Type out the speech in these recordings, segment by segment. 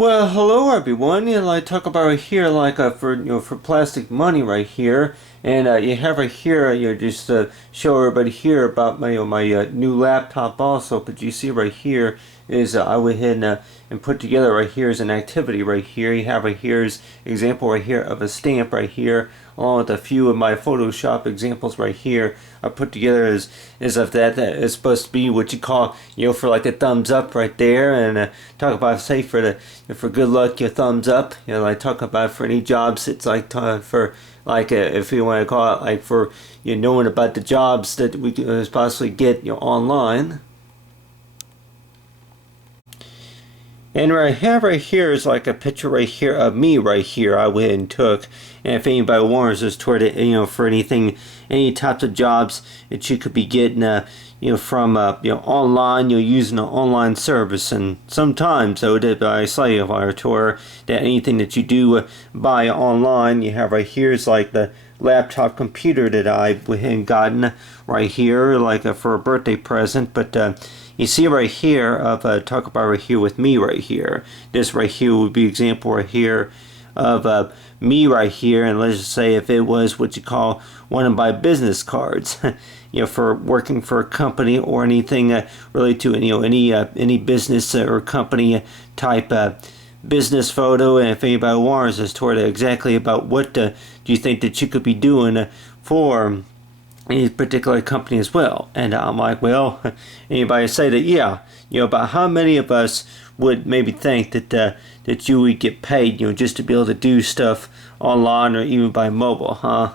Well, hello everyone. I talk about right here, for plastic money right here, and you have right here. Just show everybody here about my new laptop also. But you see right here is I went ahead and put together right here is an activity right here. You have right here is example right here of a stamp right here, along with a few of my Photoshop examples right here. I put together is of that is supposed to be what you call for like the thumbs up right there, and talk about say for good luck your thumbs up. Like talk about for any jobs. It's like for like if you want to call it like for knowing about the jobs that we could possibly get online. And what I have right here is like a picture right here of me right here. I went and took, and if anybody wants us toward it, for anything, any types of jobs that you could be getting, from online, using an online service. And sometimes, though, that I say of our tour, that anything that you do buy online, you have right here is like the laptop computer that I went and gotten right here, like for a birthday present, but. You see right here of talk about right here with me right here. This right here would be example right here of me right here, and let's just say if it was what you call one of my business cards, for working for a company or anything related to any business or company type business photo. And if anybody wants us toward exactly about what do you think that you could be doing for any particular company as well. And I'm like, well, anybody say that, yeah, about how many of us would maybe think that that you would get paid, just to be able to do stuff online or even by mobile, huh?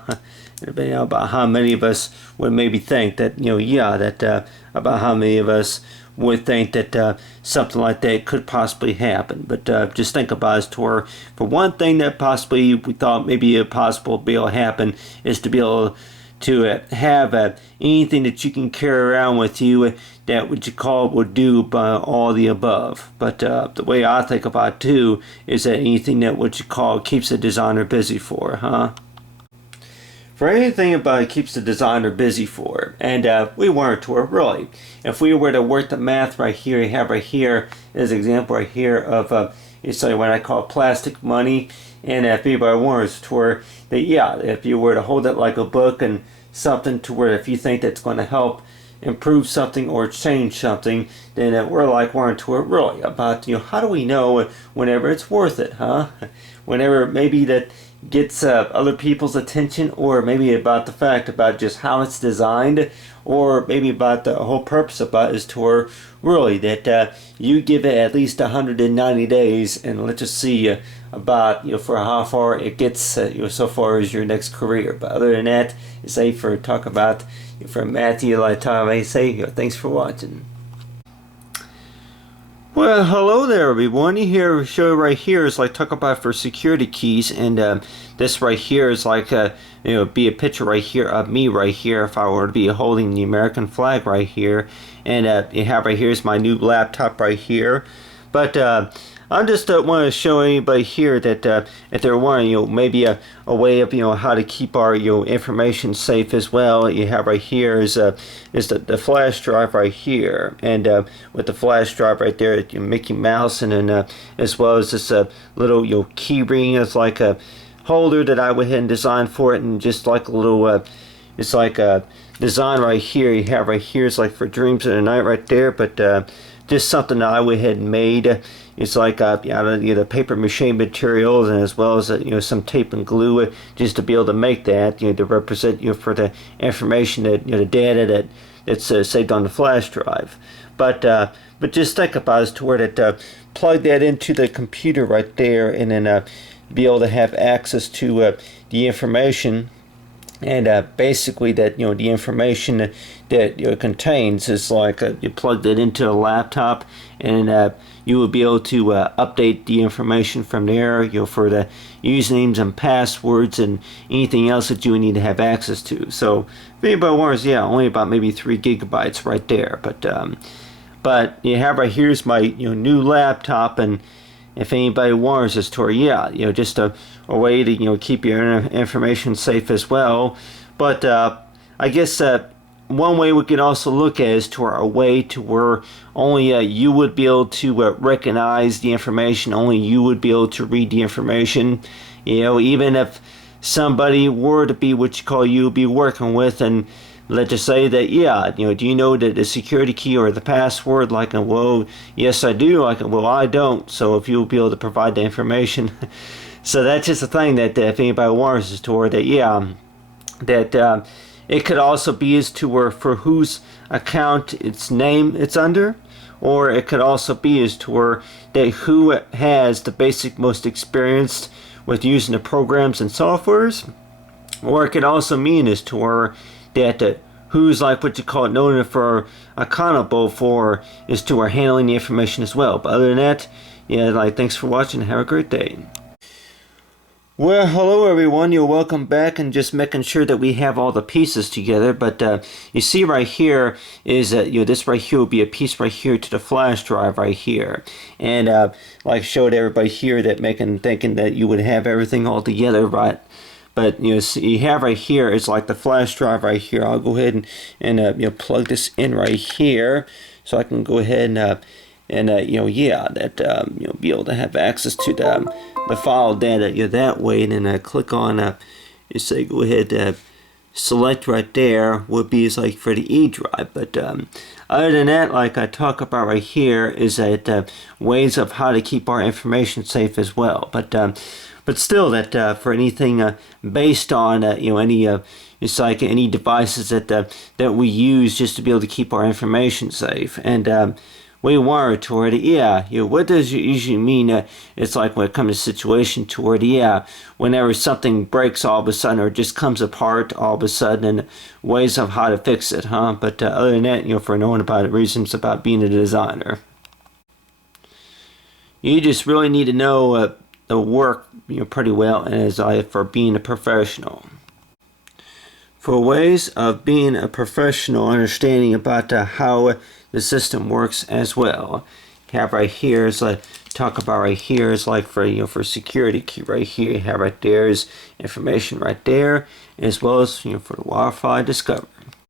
About how many of us would maybe think that, yeah, that about how many of us would think that something like that could possibly happen. But just think about it, for one thing that possibly we thought maybe possible to be able to happen is to be able to have anything that you can carry around with you that what you call would do by all the above. But the way I think about it too is that anything that what you call keeps the designer busy for, huh? For anything about it keeps the designer busy for. And we weren't to it really. If we were to work the math right here, you have right here is an example right here of it's like what I call plastic money. And if anybody wants to where that, yeah, if you were to hold it like a book and something to where if you think that's going to help improve something or change something, then we're like weren't to it really about how do we know whenever it's worth it, huh? Whenever maybe that gets other people's attention, or maybe about the fact about just how it's designed, or maybe about the whole purpose about is to where really that you give it at least 190 days and let's just see about for how far it gets so far as your next career. But other than that, say for talk about from Mattymc25, I say thanks for watching. Well, hello there everyone. You show right here is like talk about for security keys, and this right here is like be a picture right here of me right here if I were to be holding the American flag right here, and you have right here is my new laptop right here. But I just want to show anybody here that if they're wanting, maybe a way of how to keep our information safe as well. You have right here is the flash drive right here, and with the flash drive right there, Mickey Mouse, and then as well as this little key ring is like a holder that I went ahead and designed for it, and just like a little it's like a design right here. You have right here is like for dreams of the night right there, but just something that I went ahead and made. It's like out of the paper mache materials, and as well as some tape and glue, just to be able to make that to represent for the information that the data that's saved on the flash drive. But just think about it to where that plug that into the computer right there, and then be able to have access to the information. And basically that the information that it contains is like you plug that into a laptop, and you will be able to update the information from there for the usernames and passwords and anything else that you would need to have access to. So if anybody wants, only about maybe 3 gigabytes right there, but you have right here's my new laptop, and if anybody wants this tour, just a way to keep your information safe as well. But I guess one way we can also look at is to a way to where only you would be able to recognize the information, only you would be able to read the information. You know, even if somebody were to be what you call you be working with, and let's just say that, yeah, you know, do you know the security key or the password? Like, well, yes, I do. Like, well, I don't. So if you'll be able to provide the information. So that's just a thing that if anybody wants us to, or that, yeah, that it could also be as to where for whose account its name it's under, or it could also be as to where that who has the basic most experience with using the programs and softwares, or it could also mean as to where that who's like what you call it known for accountable for is to where handling the information as well. But other than that, yeah, like thanks for watching. Have a great day. Well, hello everyone, you're welcome back, and just making sure that we have all the pieces together. But you see right here is that, you know, this right here will be a piece right here to the flash drive right here. And like I showed everybody here that thinking that you would have everything all together, right? But you know, so you have right here is like the flash drive right here. I'll go ahead and you know, plug this in right here, so I can go ahead and you know, yeah, that you know, be able to have access to the file data, you know, that way. And then click on you say go ahead select right there would be is like for the E drive. But other than that, like I talk about right here, is that ways of how to keep our information safe as well. But still, that for anything based on you know, any it's like any devices that we use just to be able to keep our information safe. And we wire toward it, yeah. You know, what does it usually mean? It's like when it comes to situation toward, yeah, whenever something breaks all of a sudden or just comes apart all of a sudden, and ways of how to fix it, huh? But other than that, you know, for knowing about it, reasons about being a designer, you just really need to know the work, you know, pretty well, and as for being a professional. For ways of being a professional, understanding about how the system works as well. Have right here is like talk about right here is like for, you know, for security key right here. You have right there is information right there, as well as, you know, for the Wi-Fi discovery.